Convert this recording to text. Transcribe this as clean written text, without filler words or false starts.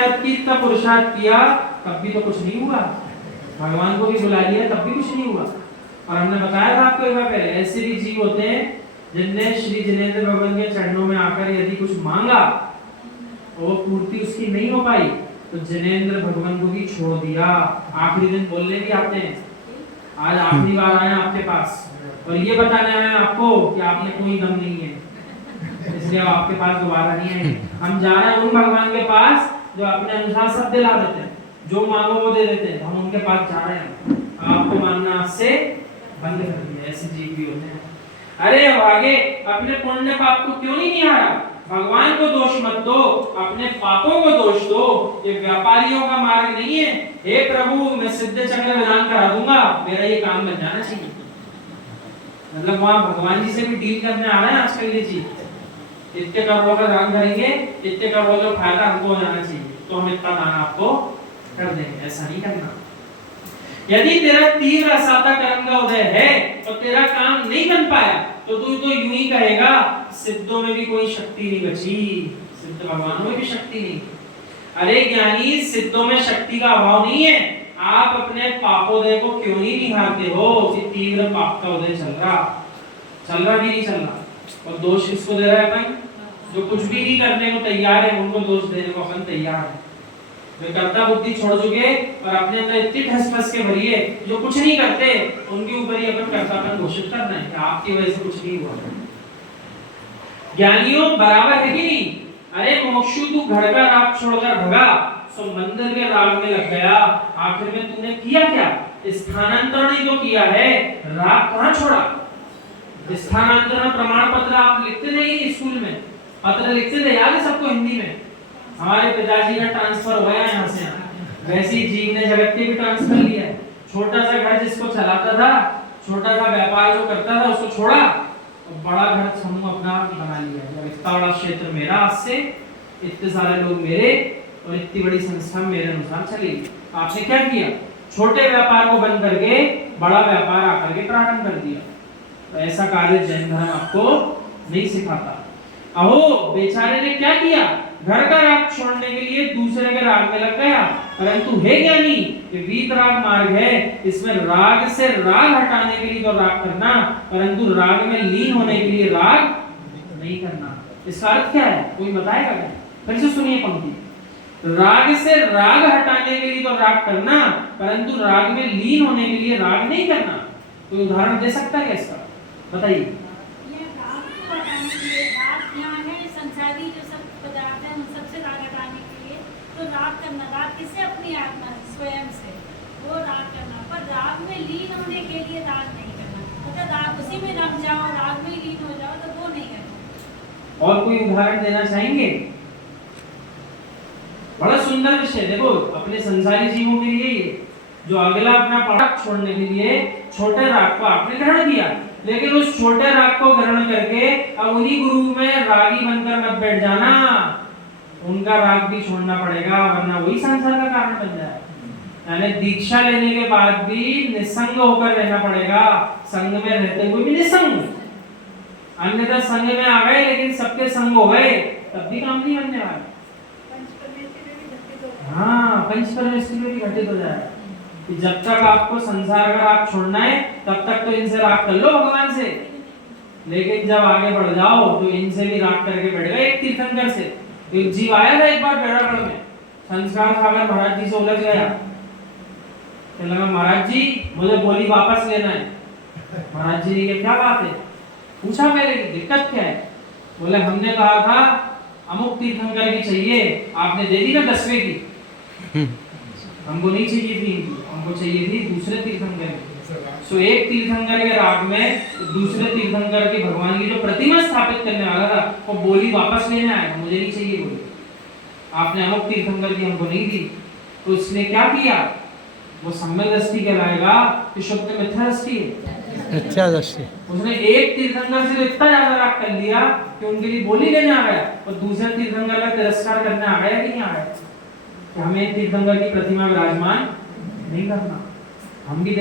मेहनत की, इतना पुरुषार्थ किया, तब भी तो कुछ नहीं हुआ। भगवान को भी बुला लिया तब भी कुछ नहीं हुआ। और हमने बताया था आपको एक बार पहले, ऐसे भी जीव होते हैं जिनने श्री जिनेंद्र भगवान के चरणों में आकर यदि कुछ मांगा वो पूर्ति उसकी नहीं हो पाई तो जिनेंद्र भगवान को भी छोड़ दिया। आखिरी दिन बोलने भी आते हैं, आज आखिरी बार आए आपके पास और ये बताने आए आपको कि आपने कोई दम नहीं है, इसलिए आपके पास दोबारा नहीं आएंगे। हम जा रहे हैं उन भगवान के पास जो अपने अनुसार सब दिला देते हैं, जो मांगो वो दे देते हैं, हम उनके पास जा रहे हैं। आपको मानना से बंद कर दिया। ऐसे जीव भी होते हैं। अरे आगे अपने पुण्य पाप को क्यों नहीं निहारा? भगवान को दोष मत दो, अपने पापों को दोष दो। ये व्यापारियों का मार्ग नहीं है। हे प्रभु मैं सिद्ध चक्र विधान करा दूंगा, मेरा ये काम बन जाना चाहिए। मतलब वहां भगवान जी से भी डील करने आ रहे हैं आजकल ये चीज, इतने करोड़ों का दान करेंगे, इतने करोड़ों का फायदा हमको हो जाना चाहिए तो हम इतना दान आपको कर देंगे। ऐसा नहीं करना। यदि तेरा तीव्र असाता कर्म का उदय है और तेरा काम नहीं बन पाया तो तू तो यूं ही कहेगा सिद्धों में भी कोई शक्ति नहीं बची, सिद्ध भगवानों में भी शक्ति नहीं। अरे ज्ञानी, सिद्धों में शक्ति का अभाव नहीं है। आप अपने पापोदय को क्यों नहीं निहारते हो कि तीव्र पाप का उदय चल रहा भी नहीं चल रहा। और दोष किसको दे रहा है अपन? जो कुछ भी नहीं करने को तैयार है उनको दोष देने को अपन तैयार है। वे कर्ता बुद्धि छोड़ चुके और अपने अंदर इतनी ठस-फस के भरी है, जो कुछ नहीं करते उनके ऊपर ही अपन कर्तापन घोषित करना है कि आपकी वजह से कुछ नहीं हुआ। ज्ञानियों बराबर है कि नहीं? अरे मोक्षु तू घर का राग छोड़कर भगा, सो मंदिर के राग में लग गया। आखिर में तूने किया क्या? स्थानांतरण ही तो किया है, राग कहाँ छोड़ा? स्थानांतरण प्रमाण पत्र आप लिखते थे स्कूल में, पत्र लिखते थे, याद है सबको हिंदी में? हमारे पिताजी का ट्रांसफर हुआ है यहाँ से, वैसे ही जीव ने जगत के भी ट्रांसफर लिया है। छोटा सा घर जिसको चलाता था, छोटा सा व्यापार जो करता था उसको छोड़ा और बड़ा घर समूह अपना बना लिया। इतना बड़ा क्षेत्र मेरा, आज से इतने सारे लोग मेरे और इतनी बड़ी संस्था मेरे अनुसार चलेगी। आपने क्या किया? छोटे व्यापार को बंद करके बड़ा व्यापार आकर के प्रारंभ कर दिया। तो ऐसा कार्य जैन धर्म आपको नहीं सिखाता। अहो बेचारे ने क्या किया? घर का राग छोड़ने के लिए दूसरे के राग में लग गया। परंतु हे ज्ञानी, ये वीतराग मार्ग है, इसमें राग से राग हटाने के लिए तो राग करना, परंतु राग में लीन होने के लिए राग नहीं करना। इसका अर्थ क्या है? कोई बताएगा क्या? फिर से सुनिए पंक्ति। राग से राग हटाने के लिए तो राग करना, परंतु राग में लीन होने के लिए राग नहीं करना। कोई उदाहरण दे सकता है क्या इसका? बताइए। राग करना, राग किससे? अपनी आत्मा स्वयं से वो राग करना, पर राग में लीन होने के लिए राग नहीं करना। अगर राग उसी में रम जाओ, राग में लीन हो जाओ तो वो नहीं करना। और कोई उदाहरण देना चाहेंगे? बड़ा सुंदर विषय। देखो अपने संसारी जीवों के लिए जो अगला अपना पाप छोड़ने के लिए छोटे राग को आपने ग्रहण किया, लेकिन उस छोटे राग को ग्रहण करके अब उन्हीं गुरु में रागी बनकर मत बैठ जाना। उनका राग भी छोड़ना पड़ेगा, वरना वही संसार का कारण बन जाएगा। यानी दीक्षा लेने के बाद भी निसंग होकर रहना पड़ेगा, संग में रहते हुए भी निसंग। अन्यथा संग में आ गए लेकिन सबके संग हो गए तब भी काम नहीं बनने वाला। हाँ, पंच परमेश्वर में भी घटित हो जाएगा कि जब तक आपको संसार का राग छोड़ना है तब तक तो इनसे राग कर लो भगवान से, लेकिन जब आगे बढ़ जाओ तो इनसे भी राग करके बैठ गए। एक तीर्थंकर से एक जीव आया था एक बार बेड़ागढ़ में, संस्कार खाकर महाराज जी से उलझ गया। कहने लगा महाराज जी मुझे बोली वापस लेना है। महाराज जी ने क्या बात है? पूछा मेरे की दिक्कत क्या है? बोले हमने कहा था अमुक तीर्थंकर की चाहिए, आपने दे दी ना 10वें की। हमको नहीं चाहिए थी, हमको चाहिए थी दूसरे तीर्थंकर की। सो एक तीर्थंकर के राग में दूसरे तीर्थंकर की भगवान की जो प्रतिमा स्थापित करने वाला था वो बोली वापस लेने आया, मुझे नहीं चाहिए बोली, आपने अमुक तीर्थंकर की हमको नहीं दी। तो इसने क्या किया? वो सम्यक दृष्टि कहलाएगा कि शुद्ध मिथ्या दृष्टि है। मिथ्या दृष्टि। उसने एक तीर्थंकर से इतना ज्यादा राग कर लिया कि उनके लिए बोली लेने आ गया और दूसरे तीर्थंकर का तिरस्कार करने आ गया कि नहीं आ गया कि हमें तीर्थंकर की प्रतिमा विराजमान नहीं करना। हम भी